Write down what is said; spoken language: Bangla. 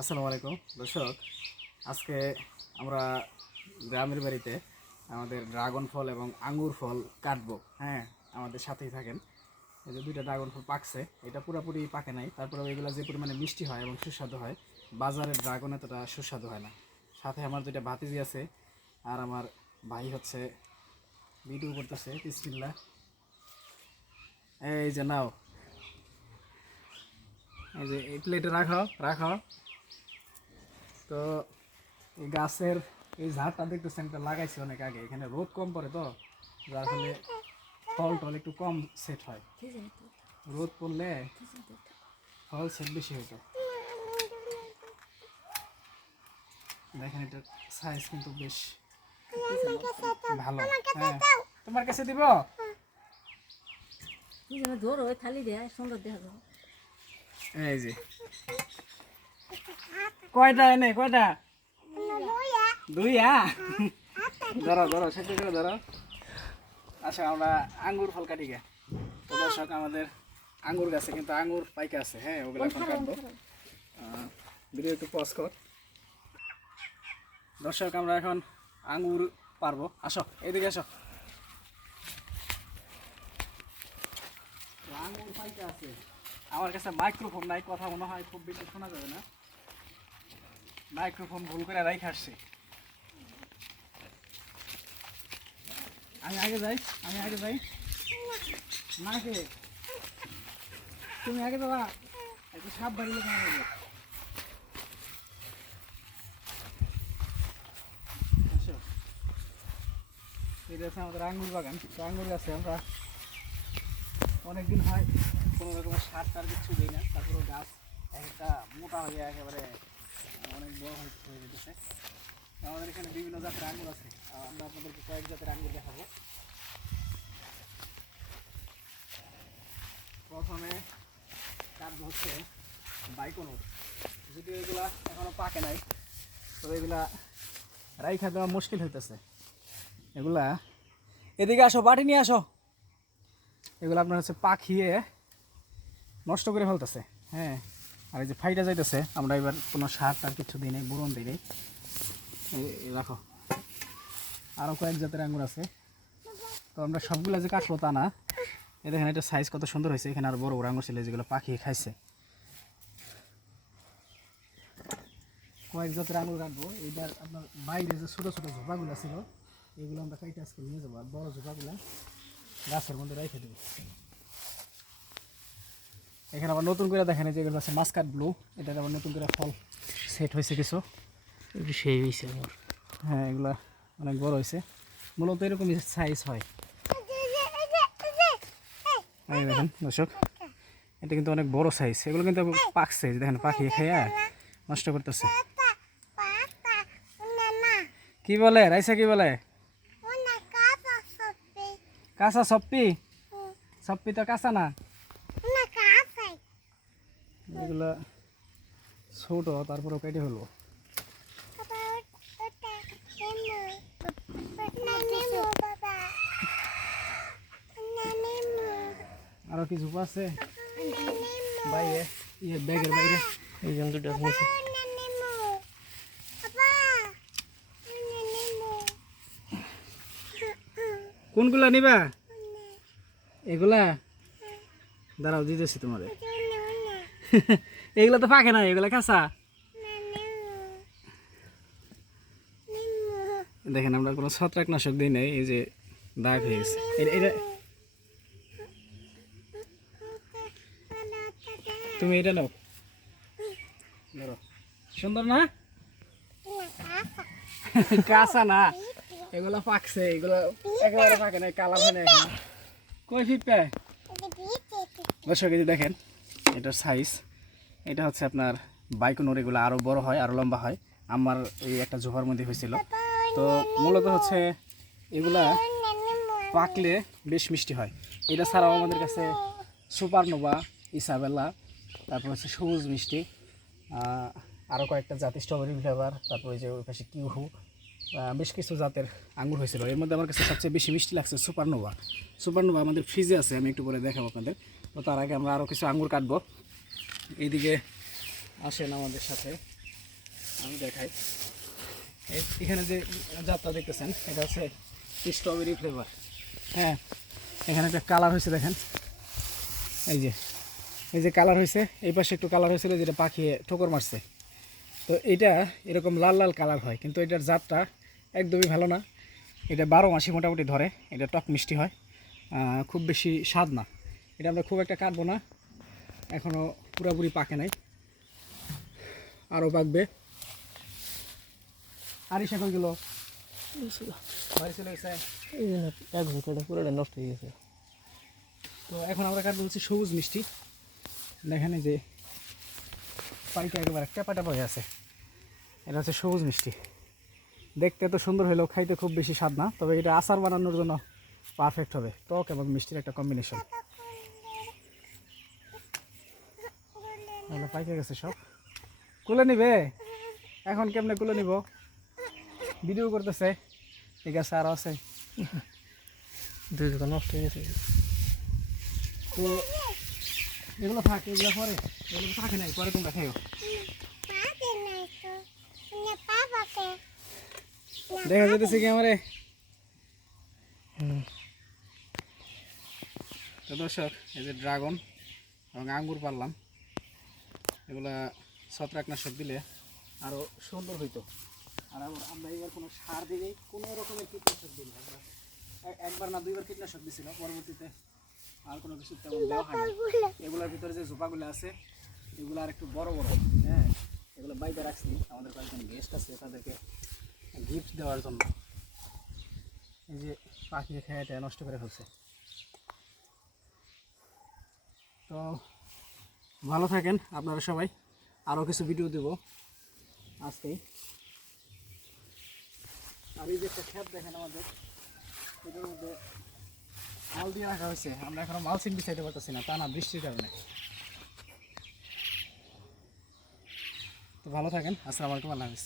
আসসালামু আলাইকুম। দর্শক, আজকে আমরা গ্রামের বাড়িতে আমাদের ড্রাগন ফল এবং আঙ্গুর ফল কাটবো। হ্যাঁ আমাদের সাথেই থাকেন। এই যে দুইটা ড্রাগন ফল পাকছে, এটা পুরোপুরি পাকে নাই। তারপরে এগুলো যে পরিমাণে মিষ্টি হয় এবং সুস্বাদু হয় বাজারের ড্রাগন এতটা সুস্বাদু হয় না। সাথে আমার দুইটা ভাতিজি আছে, আর আমার ভাই হচ্ছে ভিডিও করতেছে, বিসমিল্লাহ। এই যে নাও। এই যে এই প্লেটে রাখো রাখো। তো এই গাছের এই ঝাড়টা দেখতেছেন এটা লাগাইছি অনেক আগে। এখানে রোদ কম পড়ে তো যার ফলে ফল টল একটু কম সেট হয়। রোদ পড়লে ফল সেট বেশি হতো দেখেন এটার সাইজ কিন্তু বেশ ভালো। হ্যাঁ। তোমার কাছে দিব? ধরো থালি দেয় সুন্দর দেখা এই যে। কয়টা এনে কয়টা? দুইয়া। ধরো ধরো সেটা করে ধরো। আচ্ছা আমরা আঙ্গুর ফল কাটি গে। তো দর্শক আমাদের আঙ্গুর গাছে কিন্তু আঙ্গুর পাইকা আছে হ্যাঁ ওগুলো এখন কাটবো। ভিডিও একটু পজ কর। দর্শক আমরা এখন আঙ্গুর পারব। আসো এইদিকে আসো। তো আঙ্গুর পাইকা আছে। আমার কাছে মাইক্রোফোন নাই কথা মনে হয় খুব বেশি শোনা যাবে না। মাইক্রোফোন ভুল করে রাইখে আসছি। আমি আগে যাই, আমি আগে যাই। না কে তুমি আগে বাবা একটু সাপ বাড়িলে কেমন হবে। এটা হচ্ছে আমাদের আঙ্গুর বাগান। তো আঙ্গুর গাছে আমরা অনেকদিন হয় কোনো রকমের সার টার কিছু দিই না। তারপরে গাছ একটা মোটা হয়ে একেবারে অনেক বড় হয়ে যেতেছে তো আমাদের এখানে বিভিন্ন জাতের আঙ্গুর আছে। আমরা আপনাদেরকে কয়েক জাতের আঙ্গুর দেখাবো। প্রথমে হচ্ছে বাইকনুর। যদিও এগুলা পাকে নাই, তবে এগুলা রাইখা দেওয়া মুশকিল হইতেছে। এগুলা এদিকে আসো, বাটি নিয়ে আসো। এগুলো আপনার হচ্ছে পাখিয়ে নষ্ট করে ফেলতেছে। হ্যাঁ। আর এই যে ফাইটা যাইতেছে, আমরা এবার কোনো সার টার কিছু দিই নাই, বুরন দিই নাই। রাখো। আরও কয়েক জাতের আঙুর আছে। তো আমরা সবগুলো যে কাটবো তা না, এ দেখেন এটা সাইজ কত সুন্দর হয়েছে। এখানে আর বড় বড় আঙুর ছিল যেগুলো পাখি খাইছে। কয়েক জাতের আঙুর কাটবো। এইবার আপনার বাইরে যে ছোটো ছোটো ঝোপাগুলো ছিল, এগুলো আমরা কাইটে আজকে নিয়ে যাব। আর বড় ঝোপাগুলো গাছের মধ্যে রেখে দেবো। এখানে আবার নতুন করে দেখেন যে এগুলো আছে মাস্কাট ব্লু। এটা আবার নতুন করে ফল সেট হয়েছে কিছু। একটু সেই হয়েছে আমার। হ্যাঁ এগুলা অনেক বড় হয়েছে। মূলত এরকম সাইজ হয়। দেখেন দর্শক এটা কিন্তু অনেক বড় সাইজ এগুলো কিন্তু পাকছে এই যে দেখেন পাখি খেয়ে নষ্ট করতেছে। কি বলে? রাইসা কি বলে? কাঁচা সপ্পি সপ্পি তো কাঁচা না। এগুলো ছোট তারপরে কেটে হলো আরও কিছু আছে? বাইরে ইয়ে ব্যাগের বাইরে। এই দুটো কোনগুলা নিবা? এগুলা? দাঁড়াও, দিতেছি তোমারে এগুলা তো পাকে না এগুলা কাঁচা। দেখেন, আমরা কোনো ছত্রাকনাশক দিই নাই, এই যে দাগ হয়ে গেছে। তুমি এটা নাও। ধরো। সুন্দর না? কাঁচা না। এগুলো পাকছে, এগুলো একেবারে পাকে না কালা হয় না এখন। কই এই যে দেখেন। এটার সাইজ এটা হচ্ছে আপনার বাইকনোর এগুলো আরও বড় হয় আরও লম্বা হয়। আমার এই একটা জোফার মধ্যে হয়েছিল। তো মূলত হচ্ছে এগুলা পাকলে বেশ মিষ্টি হয়। এটা ছাড়াও আমাদের কাছে সুপারনোভা, ইসাবেলা, তারপর হচ্ছে সবুজ মিষ্টি আরও কয়েকটা জাতি স্ট্রবেরি ফ্লেভার তারপর যে ওই পাশে কিউহু বেশ কিছু জাতের আঙুর হয়েছিল। এর মধ্যে আমার কাছে সবচেয়ে বেশি মিষ্টি লাগছে সুপারনোভা। সুপারনোভা আমাদের ফ্রিজে আছে, আমি একটু পরে দেখাবো আপনাদের। তো তার আগে আমরা আরও কিছু আঙ্গুর কাটবো। এইদিকে আসেন আমাদের সাথে। আমি দেখাই। এখানে যে যাত্রা দেখতেছেন, এটা হচ্ছে স্ট্রবেরি ফ্লেভার হ্যাঁ এখানে একটা কালার হয়েছে, দেখেন। এই যে এই যে কালার হয়েছে, এই পাশে একটু কালার হয়েছিল যেটা পাখিয়ে ঠোকর মারছে। তো এটা এরকম লাল লাল কালার হয়, কিন্তু এটার জাতটা একদমই ভালো না। এটা বারো মাসি মোটামুটি ধরে, এটা টক মিষ্টি হয়। খুব বেশি স্বাদ না। এটা আমরা খুব একটা কাটবো না। এখনও পুরোপুরি পাকে নাই। আরও পাকবে। কই গেল এক ভিতরে পুরোটা নষ্ট হয়ে গেছে। তো এখন আমরা কাটবো হচ্ছে সবুজ মিষ্টি। দেখেন যে পানিটা একেবারে টেপা টেপা হয়ে আছে। এটা হচ্ছে সবুজ মিষ্টি। দেখতে তো সুন্দর হলেও খাইতে খুব বেশি স্বাদ না তবে এটা আচার বানানোর জন্য পারফেক্ট হবে। টক এবং মিষ্টির একটা কম্বিনেশন পাইকে গেছে সব। কুলে নিবে? এখন কেমনে কুলে নিব? ভিডিও করতেছে। ঠিক আছে আরও আছে। দুই জায়গা নষ্ট হয়ে গেছে। তো এগুলো থাক, এগুলো পরে। এগুলো থাকে নাই, পরে তোমরা খেয়েও। দেখা যেতেছে কি আমারে? তো দর্শক, এই যে ড্রাগন এবং আঙ্গুর পারলাম। এগুলা ছত্রাকনাশক দিলে আরও সুন্দর হইতো। আর আমরা এবার কোনো সার দিই কোনো রকমের কীটনাশক দিই না একবার না দুইবার কীটনাশক দিছিল পরবর্তীতে আর কোনো কিছু তেমন দেওয়া হয় এগুলোর ভিতরে যে ঝোপাগুলো আছে এগুলো আর একটু বড় বড় হ্যাঁ? এগুলো বাইরে রাখছি। আমাদের কয়েকজন গেস্ট আছে তাদেরকে গিফট দেওয়ার জন্য। এই যে পাখি খেয়ে নষ্ট করে ফেলছে। তো ভালো থাকেন আপনারা সবাই। আরও কিছু ভিডিও দেব আজকেই আর এই যে একটা খ্যাপ দেখেন আমাদের। এটার মধ্যে মাল দিয়ে রাখা হয়েছে। আমরা এখনও মাল সিন বিছাইতে পারতেছি না, তা না বৃষ্টির কারণে। তো ভালো থাকেন, আসসালামু আলাইকুম, আল্লাহ হাফিজ।